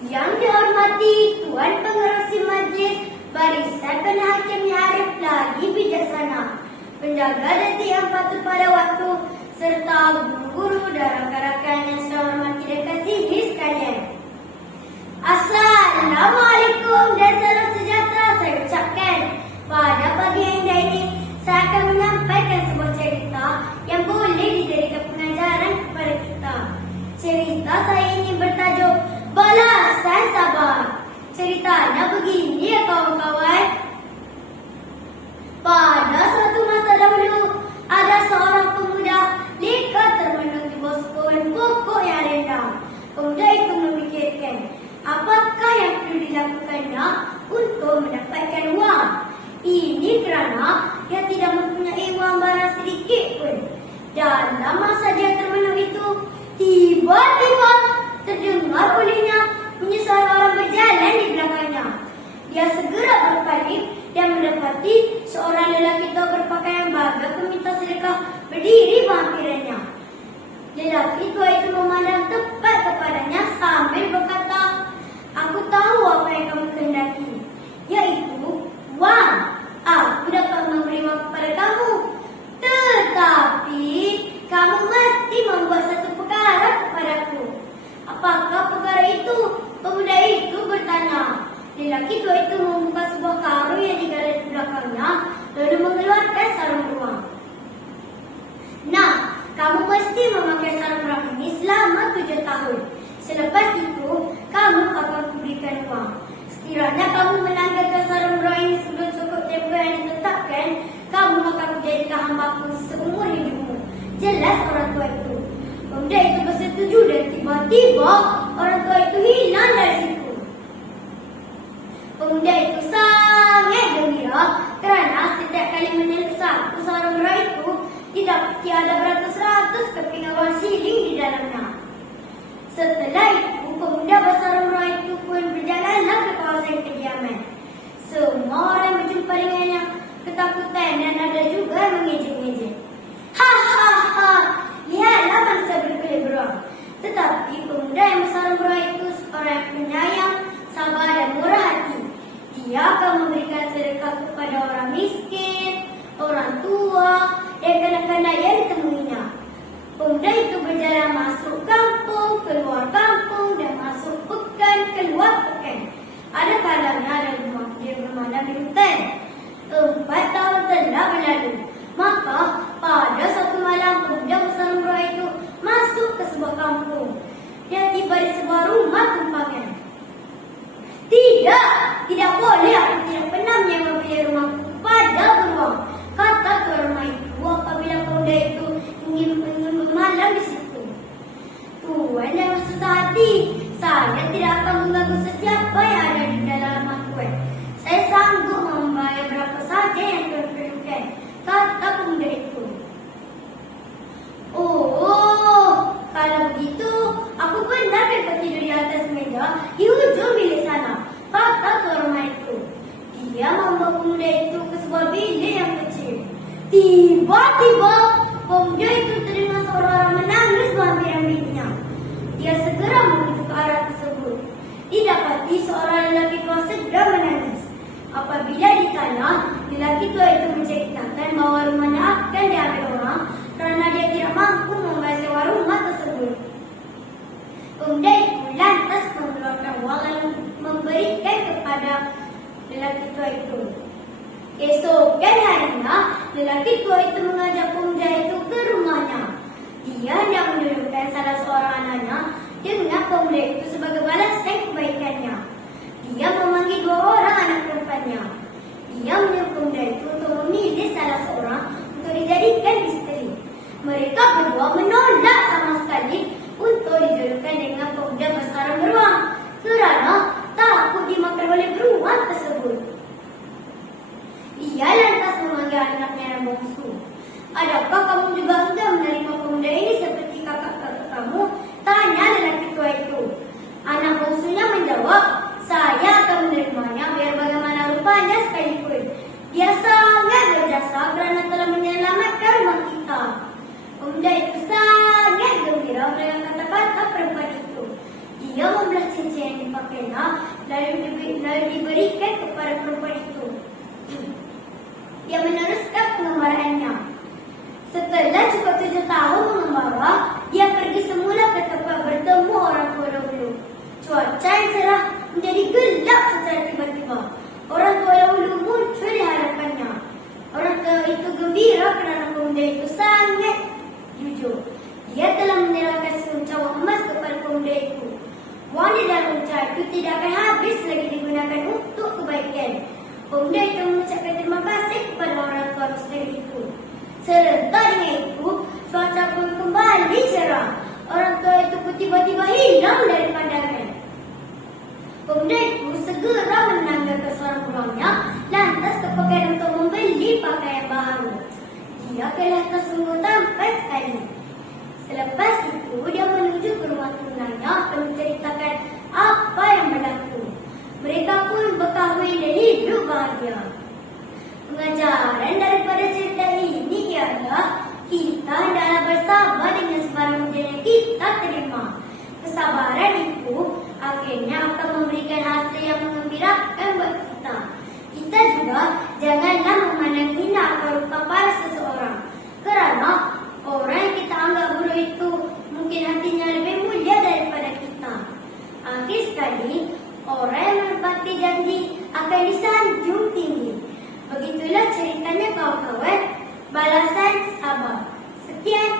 Yang dihormati Tuan Pengerusi Majlis, Barisan Penhakim yang arif lagi bijaksana, penjaga detik yang patuh pada waktu, serta guru-guru dan rakan-rakan yang saya hormati dan kasihi sekalian. Assalamualaikum dan salam sejahtera saya ucapkan. Pada pagi yang indah ini, saya akan menyampaikan sebuah cerita yang boleh dijadikan pengajaran kepada kita. Cerita saya ini bertajuk Balasan Sabar. Ceritanya begini ya kawan-kawan. Pada suatu masa dahulu, ada seorang pemuda leka termenung di bawah sebuah pokok yang rindang. Pemuda itu memikirkan, apakah yang perlu dilakukannya untuk mendapatkan uang? Ini kerana dia tidak mempunyai uang barang sedikit pun. Dalam masa dia termenung itu, tiba-tiba terdengar olehnya bunyi suara orang berjalan di belakangnya. Dia segera berpaling dan mendapati seorang lelaki tua berpakaian baga peminta sedekah berdiri menghampirinya. Lelaki tua itu memandang tepat kepadanya sambil berkata, "Aku tahu apa yang kamu kehendaki, yaitu uang. Aku dapat memberi uang kepada kamu. Tetapi kamu mesti membuat satu perkara kepadaku." "Apakah perkara itu?" pemuda itu bertanya. Lelaki tua itu membuka sebuah karung yang digaris di belakangnya, lalu mengeluarkan sarung beruang. "Nah, kamu mesti memakai sarung beruang ini selama 7 tahun. Selepas itu, kamu akan kuberikan uang. Sekiranya kamu melanggarkan sarung beruang ini sebelum cukup tempoh yang ditetapkan, kamu akan menjadikan hambaku seumur hidupmu." Jelas orang tua itu. Pemuda itu bersetuju dan tiba-tiba orang tua itu hilang dari situ. Pemuda itu sangat gembira kerana setiap kali menyelesaikan sarung beruang itu didapati ada beratus-ratus keping uang siling di dalamnya. Setelah itu, pemuda bersarung beruang itu pun berjalanlah ke kawasan kediaman. Semua orang berjumpa dengannya ketakutan dan ada juga yang mengejek-ngejek. "Ha, lihatlah bangsa berkulit beruang." Tetapi pemuda yang bersarung beruang itu seorang yang penyayang, sabar dan murah hati. Dia akan memberikan sedekah kepada orang miskin, orang tua, dan kanak-kanak yang ditemuinya. Pemuda itu berjalan masuk kampung, keluar kampung, dan masuk pekan, keluar pekan. Ada kalanya dia bermalam di hutan. 4 tahun telah berlalu. Maka pada satu malam, pemuda bersarung beruang itu masuk ke sebuah kampung. Dia tiba di sebuah rumah tumpangan. Tidak boleh, aku tidak pernah menyewa rumahku pada beruang," kata tuan rumah itu apabila pemuda itu ingin bermalam di situ. "Tuan jangan susah hati, saya tidak akan mengganggu sesiapa yang ada di dalam rumah tuan. Saya sanggup membayar berapa saja yang tuan perlukan," kata pemuda itu. "Oh, kalau begitu, aku benar dapat tidur di atas meja di ujung bilik sana," kata tuan rumah itu. Dia membawa pemuda itu ke sebuah bilik yang kecil. Tiba-tiba, pemuda itu terdengar suara orang menangis menghampiri biliknya. Dia segera menuju ke arah tersebut. Didapati seorang lelaki tua sedang menangis. Apabila ditanya, lelaki tua itu menceritakan bahawa rumahnya akan diambil orang kerana dia tidak mampu membayar sewa rumah tersebut. Pemuda itu lantas mengeluarkan wang lalu memberikan kepada lelaki tua itu. Keesokan harinya, lelaki tua itu mengajak pemuda itu ke rumahnya. Dia hendak mendudukkan salah seorang anaknya dengan pemuda itu sebagai balasan kebaikannya. Dia memanggil 2 orang anak perempuannya. Dia menyuruh pemuda itu untuk memilih salah seorang untuk dijadikan isteri. Mereka berdua menolak sama sekali untuk dijodohkan dengan pemuda bersarung beruang kerana takut dimakan oleh beruang tersebut. Dia lantas memanggil anaknya yang bongsu. "Adakah kamu juga enggan menerima pemuda ini seperti kakak-kakak kamu?" tanya lelaki tua itu. Anak bongsunya menjawab, "Saya akan menerimanya biar bagaimana rupanya sekalipun. Dia sangat berjasa kerana telah menyelamatkan rumah kita." Pemuda itu sangat gembira mendengar kata-kata perempuan itu. Dia membelah cincin yang dipakai lalu diberikan kepada perempuan itu. Dia meneruskan pengembaraannya. Setelah cukup 7 tahun mengembara, dia pergi semula ke tempat bertemu orang tua dahulu. Cuaca yang cerah menjadi gelap secara tiba-tiba. Orang tua dahulu muncul di hadapannya. Orang tua itu gembira kerana pemuda itu sangat jujur. Dia telah menyerahkan seuncawan emas kepada pemuda itu. Wang di dalam unca itu tidak akan habis lagi digunakan untuk kebaikan. Pemuda itu mengucapkan terima kasih kepada orang tua Muslim itu. Serentak dengan itu, cuaca pun kembali cerah. Orang tua itu pun tiba-tiba hilang dari pandangan. Pemuda itu segera menanggalkan seorang buruannya, lantas ke pekan untuk membeli pakaian baru. Dia kelihatan sungguh tampan sekali. Selepas itu, dia menuju ke rumah tunannya untuk menceritakan apa yang berlaku. Mereka pun berkahwin dan hidup bahagia. Pengajaran daripada cerita ini ialah kita hendaklah bersabar dengan sebarang ujian yang kita terima. Kesabaran itu akhirnya akan memberikan hasil yang menggembirakan buat kita. Kita juga janganlah memandang hina atau rupa parah seseorang, kerana orang yang kita anggap buruk itu mungkin hatinya lebih mulia daripada kita. Akhir sekali, orang yang menepati janji akan disanjung tinggi. Begitulah ceritanya kawan-kawan, balasan sabar. Sekian.